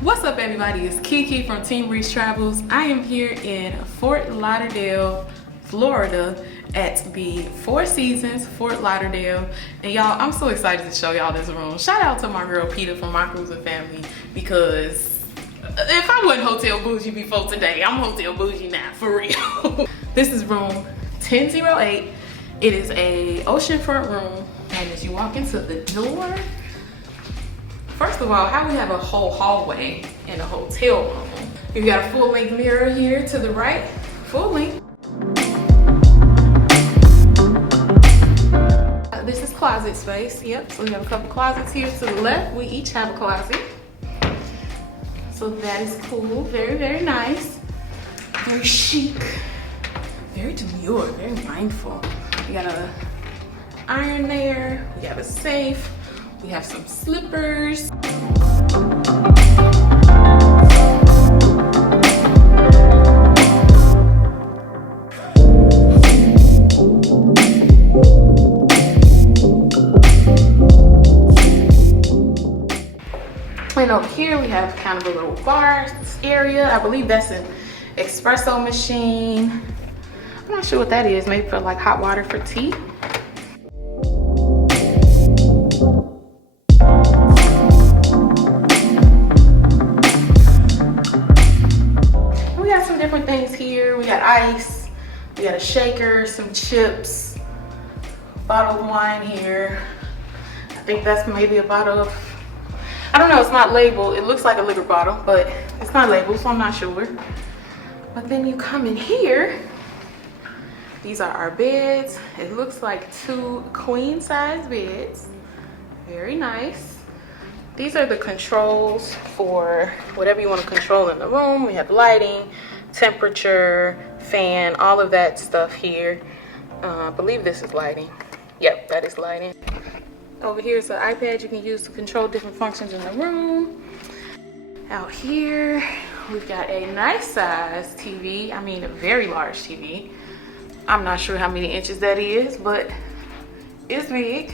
What's up, everybody? It's Kiki from Team Reese Travels. I am here in Fort Lauderdale, Florida at the Four Seasons Fort Lauderdale. And y'all, I'm so excited to show y'all this room. Shout out to my girl Peter from my cruising family, because if I wasn't hotel bougie before today, I'm hotel bougie now, for real. This is room 1008. It is a oceanfront room, and as you walk into the door, first of all, how we have a whole hallway in a hotel room. You've got a full-length mirror here to the right, full length. This is closet space, yep. So we have a couple closets here to the left. We each have a closet. So that is cool, very, very nice. Very chic, very demure, very mindful. We got a iron there, we have a safe. We have some slippers. And over here we have kind of a little bar area. I believe that's an espresso machine. I'm not sure what that is, maybe for like hot water for tea. Different things here. We got ice, we got a shaker, some chips, bottle of wine here. I think that's maybe a bottle of, I don't know, it's not labeled. It looks like a liquor bottle, but it's not labeled, so I'm not sure. But then you come in here, these are our beds. It looks like 2 queen size beds. Very nice. These are the controls for whatever you want to control in the room. We have lighting, temperature, fan, all of that stuff here. I believe this is lighting. Yep, that is lighting. Over here is an iPad you can use to control different functions in the room. Out here, we've got a nice size TV. I mean, a very large TV. I'm not sure how many inches that is, but it's big.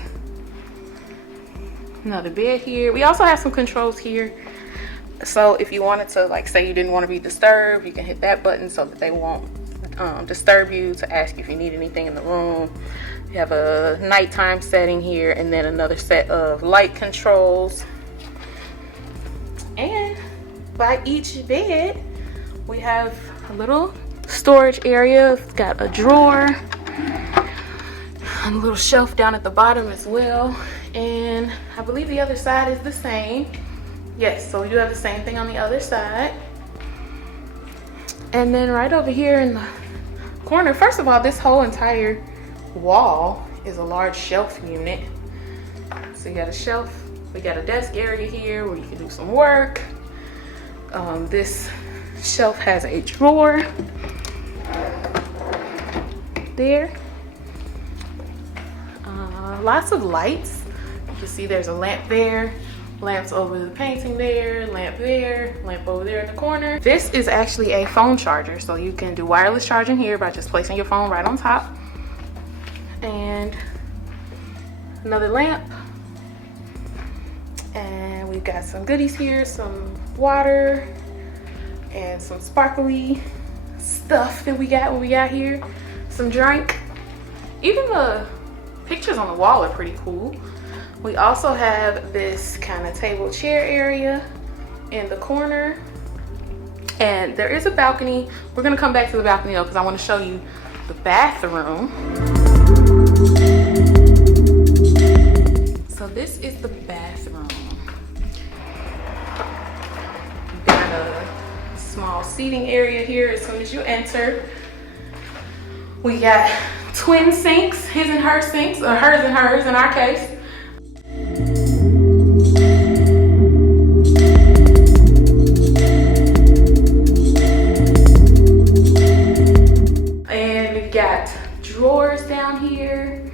Another bed here. We also have some controls here. So if you wanted to, like, say you didn't want to be disturbed, you can hit that button so that they won't disturb you, to ask if you need anything in the room. You have a nighttime setting here, and then another set of light controls. And by each bed, we have a little storage area. It's got a drawer, and a little shelf down at the bottom as well. And I believe the other side is the same. Yes, so we do have the same thing on the other side. And then right over here in the corner, first of all, this whole entire wall is a large shelf unit. So you got a shelf, we got a desk area here where you can do some work. This shelf has a drawer there. Lots of lights. You can see there's a lamp there. Lamps over the painting there, lamp over there in the corner. This is actually a phone charger, so you can do wireless charging here by just placing your phone right on top. And another lamp. And we've got some goodies here, some water and some sparkly stuff that we got when we got here. Some drink. Even the pictures on the wall are pretty cool. We also have this kind of table chair area in the corner, and there is a balcony. We're gonna come back to the balcony though, because I want to show you the bathroom. So this is the bathroom. We've got a small seating area here as soon as you enter. We got twin sinks, his and her sinks, or hers and hers in our case. Drawers down here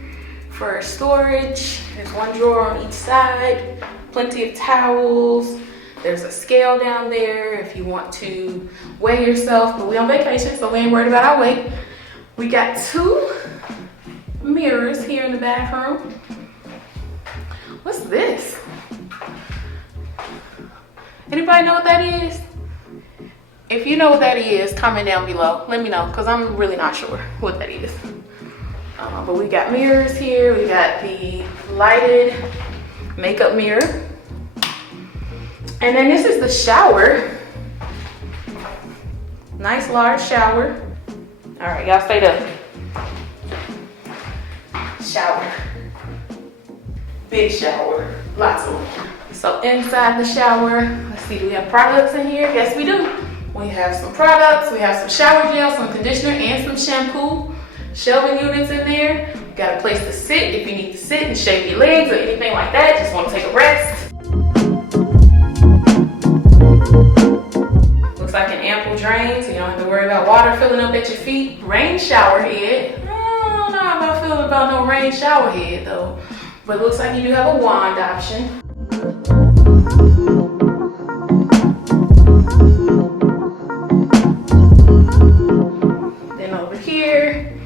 for storage. There's one drawer on each side, plenty of towels. There's a scale down there if you want to weigh yourself, but we on vacation, so we ain't worried about our weight. We got 2 mirrors here in the bathroom. What's this? Anybody know what that is? If you know what that is, comment down below. Let me know, because I'm really not sure what that is. But we got mirrors here. We got the lighted makeup mirror. And then this is the shower. Nice large shower. All right, y'all stay up. Shower. Big shower. Lots of them. So inside the shower, let's see, do we have products in here? Yes, we do. We have some products. We have some shower gel, some conditioner, and some shampoo. Shelving units in there. Got a place to sit if you need to sit and shake your legs or anything like that. Just want to take a rest. Looks like an ample drain, so you don't have to worry about water filling up at your feet. Rain shower head. I don't know how I feel about no rain shower head though. But it looks like you do have a wand option. Then over here,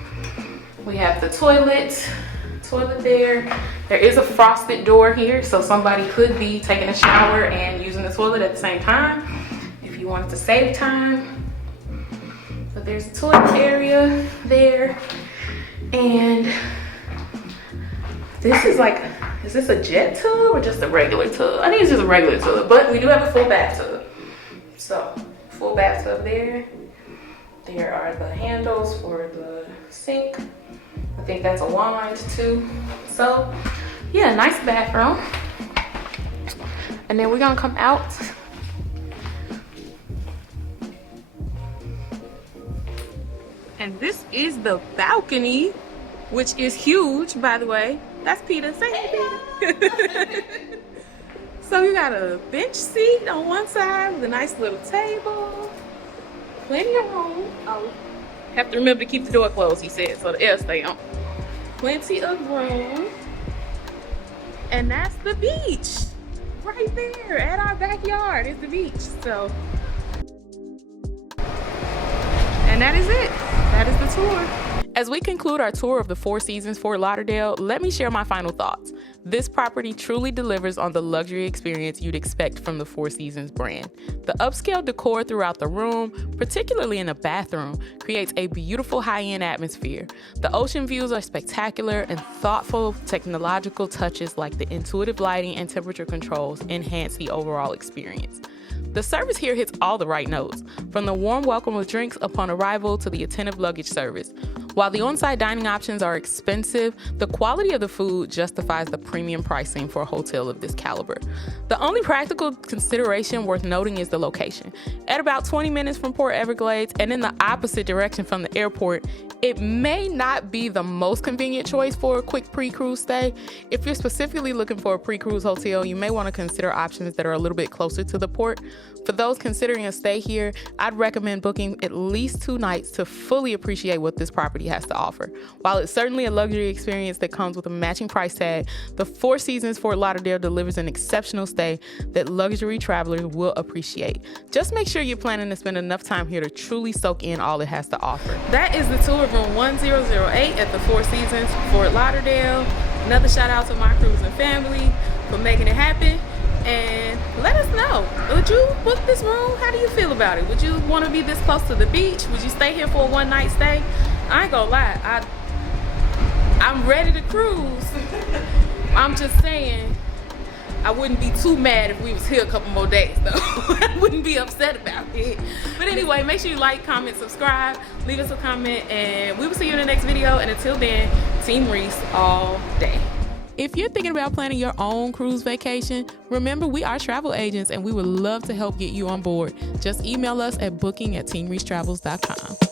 we have the toilet there. There is a frosted door here, so somebody could be taking a shower and using the toilet at the same time if you wanted to save time. But there's a toilet area there. And this is like, is this a jet tub or just a regular tub? I think it's just a regular tub, but we do have a full bathtub. So, full bathtub there. There are the handles for the sink. I think that's a wand too. So, yeah, nice bathroom. And then we're gonna come out. And this is the balcony, which is huge, by the way. That's Peter. Say hey, Peter. So you got a bench seat on one side with a nice little table. Plenty of room. Oh, have to remember to keep the door closed, he said, so the air stay on. Plenty of room. And that's the beach. Right there at our backyard is the beach. So, and that is it. That is the tour. As we conclude our tour of the Four Seasons Fort Lauderdale, let me share my final thoughts. This property truly delivers on the luxury experience you'd expect from the Four Seasons brand. The upscale decor throughout the room, particularly in the bathroom, creates a beautiful high-end atmosphere. The ocean views are spectacular, and thoughtful technological touches like the intuitive lighting and temperature controls enhance the overall experience. The service here hits all the right notes, from the warm welcome with drinks upon arrival to the attentive luggage service. While the on-site dining options are expensive, the quality of the food justifies the premium pricing for a hotel of this caliber. The only practical consideration worth noting is the location. At about 20 minutes from Port Everglades and in the opposite direction from the airport, it may not be the most convenient choice for a quick pre-cruise stay. If you're specifically looking for a pre-cruise hotel, you may want to consider options that are a little bit closer to the port. For those considering a stay here, I'd recommend booking at least 2 nights to fully appreciate what this property has to offer. While it's certainly a luxury experience that comes with a matching price tag, the Four Seasons Fort Lauderdale delivers an exceptional stay that luxury travelers will appreciate. Just make sure you're planning to spend enough time here to truly soak in all it has to offer. That is the tour of room 1008 at the Four Seasons Fort Lauderdale. Another shout out to my cruising family for making it happen. And let us know, would you book this room? How do you feel about it? Would you want to be this close to the beach? Would you stay here for a one-night stay? I ain't gonna lie, I'm ready to cruise. I'm just saying, I wouldn't be too mad if we was here a couple more days though. I wouldn't be upset about it. But anyway, make sure you like, comment, subscribe, leave us a comment, and we will see you in the next video. And until then, Team Reese all day. If you're thinking about planning your own cruise vacation, remember we are travel agents and we would love to help get you on board. Just email us at booking@teamreesetravels.com.